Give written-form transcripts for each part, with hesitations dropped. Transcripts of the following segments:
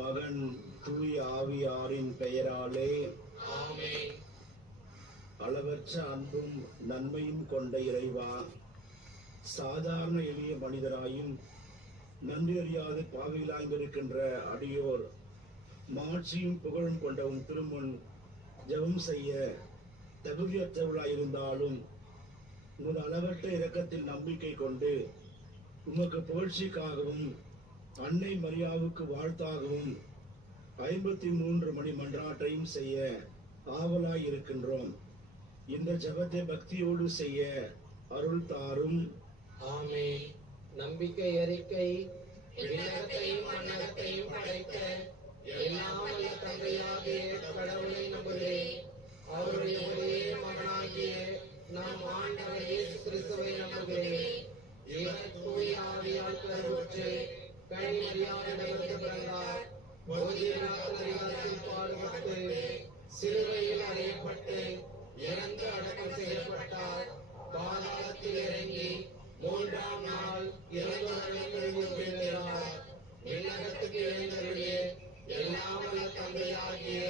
மகன் தூய ஆவியாரின் பெயராலே ஆமென். அளவற்ற அன்பும் நன்மையும் கொண்ட இறைவா, சாதாரண எளிய மனிதராயும் நன்றி அறியாத பாவிகளாய்ந்திருக்கின்ற அடியோர் மாட்சியும் புகழும் கொண்ட உன் திருமுன் ஜெபம் செய்ய தகுதியற்றவர்களாயிருந்தாலும் உமது அளவற்ற இரக்கத்தில் நம்பிக்கை கொண்டு உமக்கு புகழ்ச்சிக்காகவும் அன்னை மரியாவுக்கு வாழ்த்தாகவும் 53 மணி மன்றாட்டையும் செய்ய ஆவலாய் இருக்கின்றோம். இந்த ஜெபத்தை பக்தியோடு செய்ய அருள் தாரும். ஆமென். நம்பிக்கை அறிக்கை. விண்ணகத்தையும் மண்ணகத்தையும் படைத்த எல்லாம் வல்ல தந்தையாகிய கடவுளை நம்புகிறேன். அவருடைய ஒரே மகனாகிய நம் ஆண்டவர் இயேசு கிறிஸ்துவை நம்புகிறேன். இவர் தூய ஆவியால் கருவுற்று கன்னிமரியாவிடமிருந்து பிறந்தார். போதிய நாட்களில் பாடுபட்டு சிலுவையில் அறையப்பட்டு இறந்து அடக்கம் செய்யப்பட்டார். பாதாளத்தில் இறங்கி 3ஆம் நாள் எழுந்தார். விண்ணகத்துக்கு எழுந்தருளிய எல்லாம் வல்ல தந்தையாகிய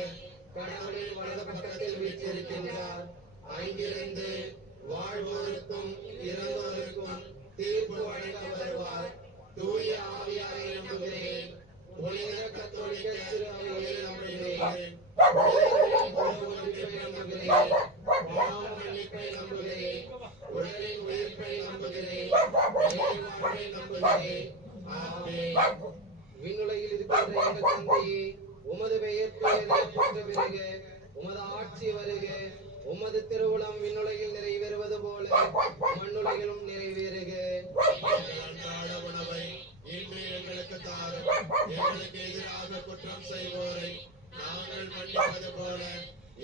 கடவுளின் வலது பக்கத்தில் வீற்றிருக்கின்றார். அங்கிருந்து வாழ்வோருக்கும் இறந்தோருக்கும் தீர்ப்பு வழங்க வருவார். தூய ஆவியாரை நம்புகிறேன். புனித கத்தோலிக்க திரு அவையை நம்புகிறேன். நம்புகிறேன். பாவ மன்னிப்பை நம்புகிறேன். உடலின் உயிர்ப்பை நம்புகிறேன். வாழ்வை நம்புகிறேன். ஆமென். விண்ணுலகில் இருக்கின்ற எங்கள் தந்தையே, உமது பெயர் போற்ற வருக. உமது ஆட்சி வருக. உமது திருவுளம் விண்ணுலகில் நிறைவேறுவது போல மண்ணுலகிலும் நிறைவேறுக. அன்றாட உணவை இன்று எங்களுக்கு தாரும். எங்களுக்கு எதிராக குற்றம் செய்வோரை நாங்கள் மன்னிப்பது போல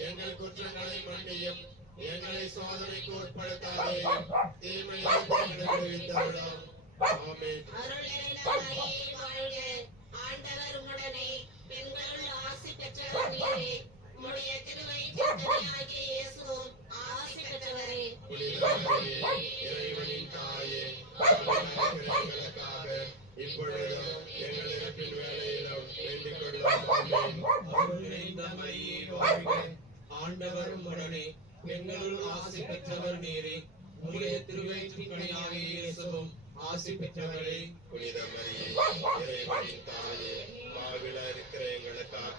எங்கள் குற்றங்களை மன்னியும். எங்களை சோதனைக்கு உட்படுத்தாதேயும், தீமையிலிருந்து எங்களை விடுவித்தருளும். ஆமென். அருள் நிறைந்த மரியே வாழ்க. ஆண்டவர் உம்முடனே, பெண்களுள் ஆசி பெற்றவர் நீரே. உம்முடைய திருவயிற்றின் கனியாகிய இயேசுவும் ஆசி பெற்றவரே. புனித மரியே, இறைவனின் தாயே, எங்களுக்காக இப்பொழுதும் எங்கள் இறப்பின் வேளையிலும் வேண்டிக் கொள்ளும். ஆமென். அருள் நிறைந்த மரியே வாழ்க. ஆண்டவர் உம்முடனே, பெண்களுள் ஆசி பெற்றவர் நீரே. உம்முடைய திருவயிற்றின் கனியாகிய இயேசுவும் ஆசி பெற்றவரே. புனித மரியே, இறைவனின் தாயே, பாவிலா இருக்கிற எங்களுக்காக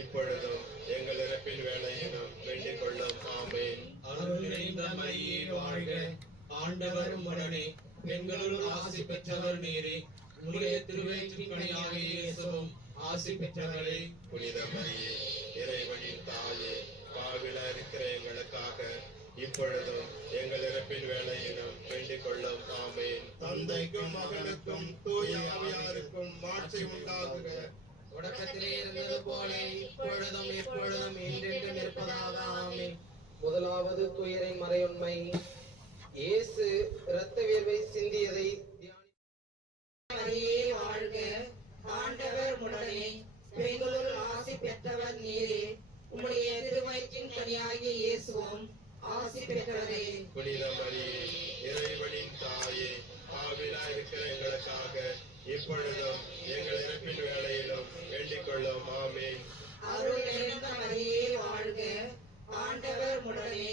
இப்பொழுதும் எங்கள் இறப்பின் வேளையிலும் வேண்டிக் கொள்ளும். ஆமென். அருள் நிறைந்த மரியே வாழ்க. ஆண்டவர் உம்முடனே, பெண்களுள் ஆசி பெற்றவர் நீரே. உம்முடைய திருவயிற்றின் கனியாகிய இயேசுவும் ஆசி பெற்றவரே. புனித மரியே, இறைவனின் தாயே, பாவிலா இருக்கிற எங்களுக்காக இப்பொழுதும் எங்கள் இறப்பின் வேளையிலும் வேண்டிக் கொள்ளும். ஆமென். தந்தைக்கும் மகனுக்கும் தூய ஆவியாருக்கும் மாட்சி உண்டாகுக. தொடக்கத்திலே இருந்தது போல இப்பொழுதும் எப்பொழுதும் என்றென்றும் இருப்பதாக. ஆமென். முதலாவது துயரை மறையுண்மை. இயேசு இரத்த வியர்வை சிந்தியதை மரியே வாழ்க. ஆண்டவர் உம்முடனே, பெண்களுள் ஆசி பெற்றவர் நீரே. உம்முடைய திருவயிற்றின் கனியாகிய இயேசுவும் ஆசி பெற்றவரே. புனித மரியே, இறைவனின் தாயே, பாவிலா இருக்கிற எங்களுக்காக இப்பொழுதும் எங்கள் இறப்பின் வேளையிலும் வேண்டிக் கொள்ளும். ஆமென். அருள் நிறைந்த மரியே வாழ்க. ஆண்டவர் உம்முடனே,